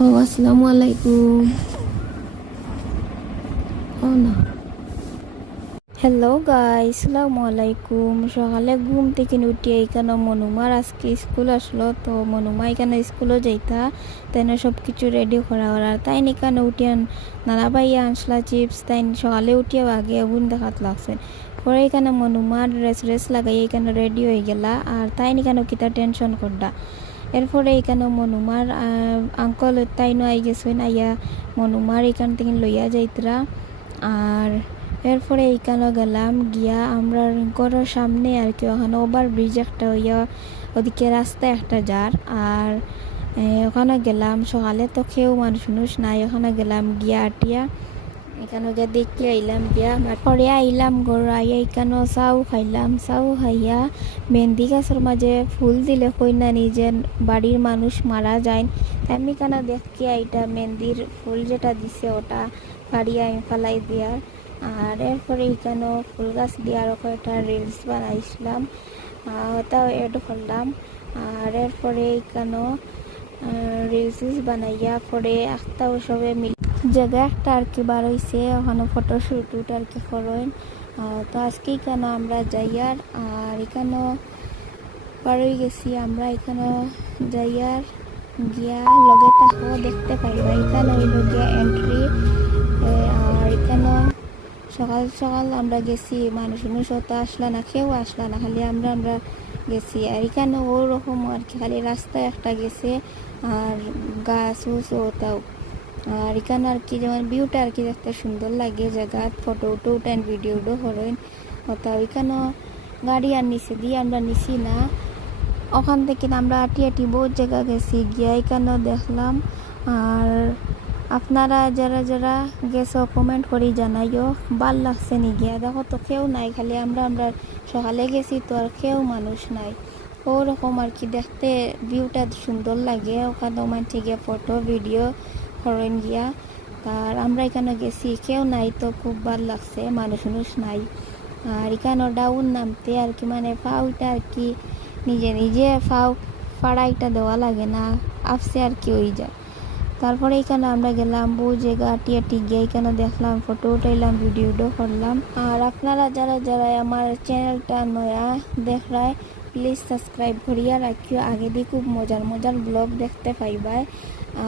আসসালামু আলাইকুম। ও না, হ্যালো গাইস, আসসালামু আলাইকুম। সকালে ঘুম থেকে উঠিয়ে এখানে মনুমার আজকে স্কুল আসলো, তো মনুমা এখানে স্কুলও যাইতা, তাই না সব কিছু রেডি করা আর তাই এখানে উঠিয়ে নানা ভাইয়া আনসলা চিপস, তাই সকালে উঠিয়ে আগে আগুন দেখাত লাগছে। পরে এখানে মনুমার ড্রেস লাগাই এখানে রেডি হয়ে গেলা, আর তাই এখানে কিতা টেনশন করডা। এরপরে এখানে মনুমার আঙ্কল তাইনো আই গেছেন, আইয়া মনুমার এখান থেকে লইয়া যাইতরা। আর এরপরে এইখানে গেলাম গিয়া আমরা ঘরের সামনে আর কি ওখানে ওভার ব্রিজ একটা হইয়া ওদিকে রাস্তা একটা যার। আর ওখানে গেলাম সকালে, তো কেউ মানুষ নাই, ওখানে গেলাম গিয়া আটিয়া এখানে গিয়ে দেখি আইলাম গিয়া। পরে আইলাম ঘর আইয়া এখানে চাউ খাইলাম, চাউ খাইয়া মেহেন্দি গাছের মাঝে ফুল দিলে কই না নিজে বাড়ির মানুষ মারা যায়, আমি এখানে দেখি এইটা মেহেন্দির ফুল যেটা দিছে ওটা ফাড়িয়া আমি ফালাই দিয়ার। আর এরপরে এখানে ফুল গাছ দিয়ার একটা রিলস বানাইছিলাম, ওটাও এড করলাম। আর এরপরে এখানে রিলস বানাইয়া পরে একটাও সবে মিল জায়গা একটা আর কি বার হয়েছে, ওখানে ফটোশ্যুট আর কি করেন। তো আজকে এখানে আমরা যাইয়ার আর এখানে বার হয়ে গেছি আমরা, এখানে যাইয়ার গিয়া লগে তাকে দেখতে পাইবা এখানে হইল গিয়া এন্ট্রি। আর এখানে সকাল সকাল আমরা গেছি, মানুষ তো আসলা না, কেউ আসলা না, খালি আমরা গেছি। আর এখানে ওরকম আর কি খালি রাস্তায় একটা গেছে আর গাছ ওটাও। আর এখানে আর কি যেমন ভিউটা আর কি দেখতে সুন্দর লাগে, জায়গা ফটো উঠেন ভিডিও করেন ওটাও। এখানে গাড়ি আর নিচে দিয়ে আমরা নিছি না, ওখান থেকে আমরা আটি বহুত জায়গা গেছি গিয়া এখানেও দেখলাম। আর আপনারা যারা যারা গেছো কমেন্ট করে জানাইও ভাল লাগছে নি গিয়া। দেখো তো কেউ নাই, খালি আমরা সকালে গেছি তো আর কেউ মানুষ নাই, ওরকম আর কি দেখতে ভিউটা সুন্দর লাগে। ওখানেও মানছে গিয়া ফটো ভিডিও করেন গিয়া। আর আমরা এখানে গেছি কেউ নাই, তো খুব ভাল লাগছে, মানুষ নাই। আর এখানে ডাউন নামতে আর কি মানে ফাউটা আর কি নিজে নিজে ফাড়াইটা দেওয়া লাগে না, আপসে আর কি হয়ে যায়। তারপরে এখানে আমরা গেলাম বহু জায়গা টিয়াটি গিয়ে এখানে দেখলাম, ফটো উঠাইলাম, ভিডিও করলাম। আর আপনারা যারা যারা আমার চ্যানেলটা নয়া দেখায় প্লিজ সাবস্ক্রাইব করিয়া রাখিও, আগে দিয়ে খুব মজার ব্লগ দেখতে পাইবাই।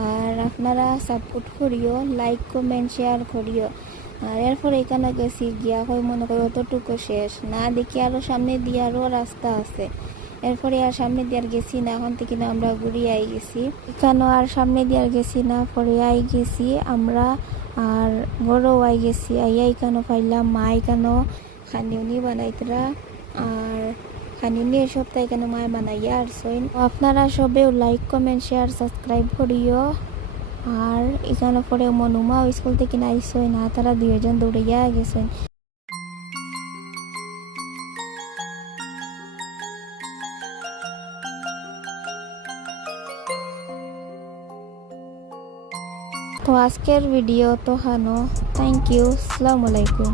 আর আপনারা সাপোর্ট করিও, লাইক কমেন্ট শেয়ার করিও। আর এরপরে এখানে গেছি গিয়া হয় মনে করি অতটুকু শেষ না, দেখি আরও সামনে দিয়ে আরও রাস্তা আছে। এরপরে আর সামনে দিয়ে আর গেছি না, এখন থেকে না আমরা ঘুরিয়ে আই গেছি। এখানেও আর সামনে দিয়ে আর গেছি না, পরে আই গেছি আমরা। আর বড়ও আই গেছি, আইয়া এখানেও পাইলাম মা এখানেও খানিউনি বানাইতরা। আর খানিউনি এই সপ্তাহে এখানে মায় বানাইয়া আর সইন। আপনারা সবেও লাইক কমেন্ট শেয়ার সাবস্ক্রাইব করিও। আর এখানে পরে মনুমা স্কুল থেকে আইসই না, তারা দুইজন দৌড়াইয়া গেছেন। তো আজকের ভিডিও তো হানো, থ্যাংক ইউ, আসসালামু আলাইকুম।